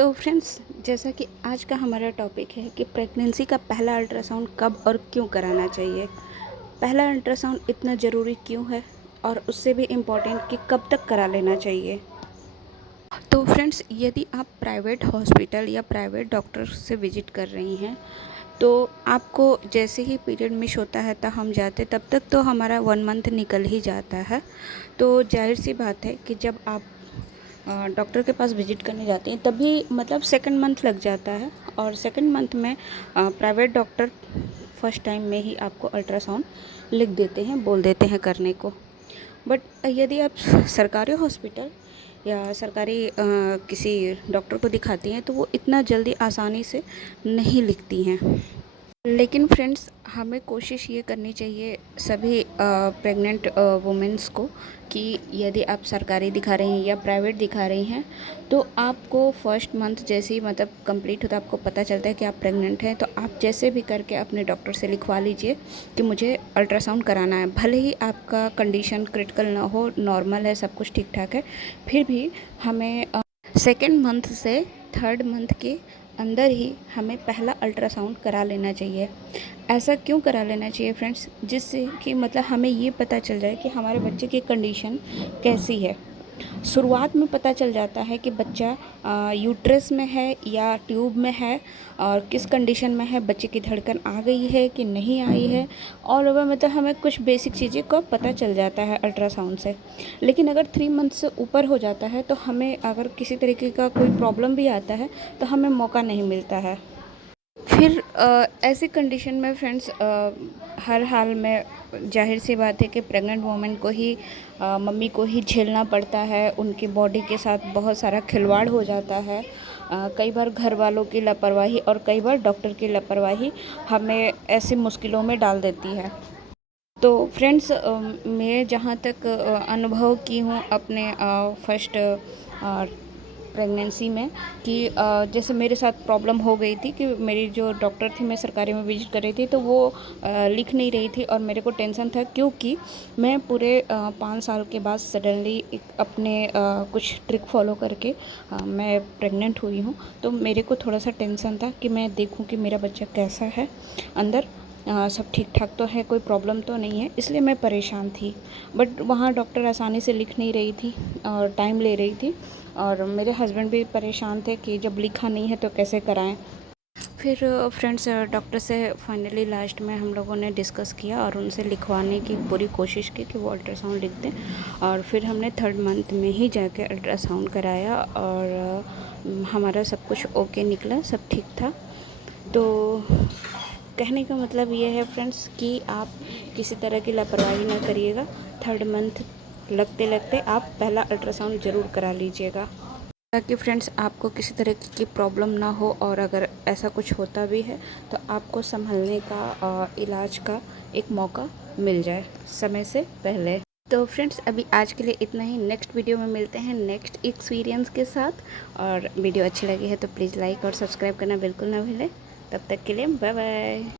तो फ्रेंड्स, जैसा कि आज का हमारा टॉपिक है कि प्रेगनेंसी का पहला अल्ट्रासाउंड कब और क्यों कराना चाहिए। पहला अल्ट्रासाउंड इतना ज़रूरी क्यों है और उससे भी इम्पॉर्टेंट कि कब तक करा लेना चाहिए। तो फ्रेंड्स, यदि आप प्राइवेट हॉस्पिटल या प्राइवेट डॉक्टर से विज़िट कर रही हैं तो आपको जैसे ही पीरियड मिस होता है तब हम जाते, तब तक तो हमारा 1 मंथ निकल ही जाता है। तो जाहिर सी बात है कि जब आप डॉक्टर के पास विज़िट करने जाती हैं तभी मतलब सेकंड मंथ लग जाता है। और सेकंड मंथ में प्राइवेट डॉक्टर फर्स्ट टाइम में ही आपको अल्ट्रासाउंड लिख देते हैं, बोल देते हैं करने को। बट यदि आप सरकारी हॉस्पिटल या सरकारी किसी डॉक्टर को दिखाती हैं तो वो इतना जल्दी आसानी से नहीं लिखती हैं। लेकिन फ्रेंड्स, हमें कोशिश ये करनी चाहिए सभी प्रेग्नेंट वुमेंस को कि यदि आप सरकारी दिखा रही हैं या प्राइवेट दिखा रही हैं तो आपको फर्स्ट मंथ जैसे ही मतलब कंप्लीट होता है, आपको पता चलता है कि आप प्रेग्नेंट हैं, तो आप जैसे भी करके अपने डॉक्टर से लिखवा लीजिए कि मुझे अल्ट्रासाउंड कराना है। भले ही आपका कंडीशन क्रिटिकल ना हो, नॉर्मल है, सब कुछ ठीक ठाक है, फिर भी हमें सेकेंड मंथ से थर्ड मंथ के अंदर ही हमें पहला अल्ट्रासाउंड करा लेना चाहिए। ऐसा क्यों करा लेना चाहिए फ्रेंड्स? जिससे कि मतलब हमें ये पता चल जाए कि हमारे बच्चे की कंडीशन कैसी है। शुरुआत में पता चल जाता है कि बच्चा यूट्रस में है या ट्यूब में है और किस कंडीशन में है, बच्चे की धड़कन आ गई है कि नहीं आई है, और वह मतलब हमें कुछ बेसिक चीज़ें का पता चल जाता है अल्ट्रासाउंड से। लेकिन अगर 3 मंथ से ऊपर हो जाता है तो हमें अगर किसी तरीके का कोई प्रॉब्लम भी आता है तो हमें मौका नहीं मिलता है। फिर ऐसी कंडीशन में फ्रेंड्स, हर हाल में जाहिर सी बात है कि प्रेग्नेंट वूमेन को ही मम्मी को ही झेलना पड़ता है। उनकी बॉडी के साथ बहुत सारा खिलवाड़ हो जाता है। कई बार घर वालों की लापरवाही और कई बार डॉक्टर की लापरवाही हमें ऐसी मुश्किलों में डाल देती है। तो फ्रेंड्स, मैं जहाँ तक अनुभव की हूँ अपने फर्स्ट प्रेगनेंसी में कि जैसे मेरे साथ प्रॉब्लम हो गई थी कि मेरी जो डॉक्टर थी, मैं सरकारी में विजिट कर रही थी तो वो लिख नहीं रही थी और मेरे को टेंशन था, क्योंकि मैं पूरे 5 साल के बाद सडनली एक अपने कुछ ट्रिक फॉलो करके मैं प्रेग्नेंट हुई हूँ। तो मेरे को थोड़ा सा टेंशन था कि मैं देखूँ कि मेरा बच्चा कैसा है अंदर, सब ठीक ठाक तो है, कोई प्रॉब्लम तो नहीं है, इसलिए मैं परेशान थी। बट वहाँ डॉक्टर आसानी से लिख नहीं रही थी और टाइम ले रही थी, और मेरे हस्बैंड भी परेशान थे कि जब लिखा नहीं है तो कैसे कराएं। फिर फ्रेंड्स, डॉक्टर से फाइनली लास्ट में हम लोगों ने डिस्कस किया और उनसे लिखवाने की पूरी कोशिश की कि वो अल्ट्रासाउंड लिख दें। और फिर हमने थर्ड मंथ में ही जाके अल्ट्रासाउंड कराया और हमारा सब कुछ ओके निकला, सब ठीक था। तो कहने का मतलब ये है फ्रेंड्स कि आप किसी तरह की लापरवाही ना करिएगा। थर्ड मंथ लगते लगते आप पहला अल्ट्रासाउंड ज़रूर करा लीजिएगा, ताकि फ्रेंड्स आपको किसी तरह की प्रॉब्लम ना हो, और अगर ऐसा कुछ होता भी है तो आपको संभलने का, इलाज का एक मौका मिल जाए समय से पहले। तो फ्रेंड्स, अभी आज के लिए इतना ही। नेक्स्ट वीडियो में मिलते हैं नेक्स्ट एक्सपीरियंस के साथ। और वीडियो अच्छी लगी है तो प्लीज़ लाइक और सब्सक्राइब करना बिल्कुल ना भूलें। तब तक के लिए बाय बाय।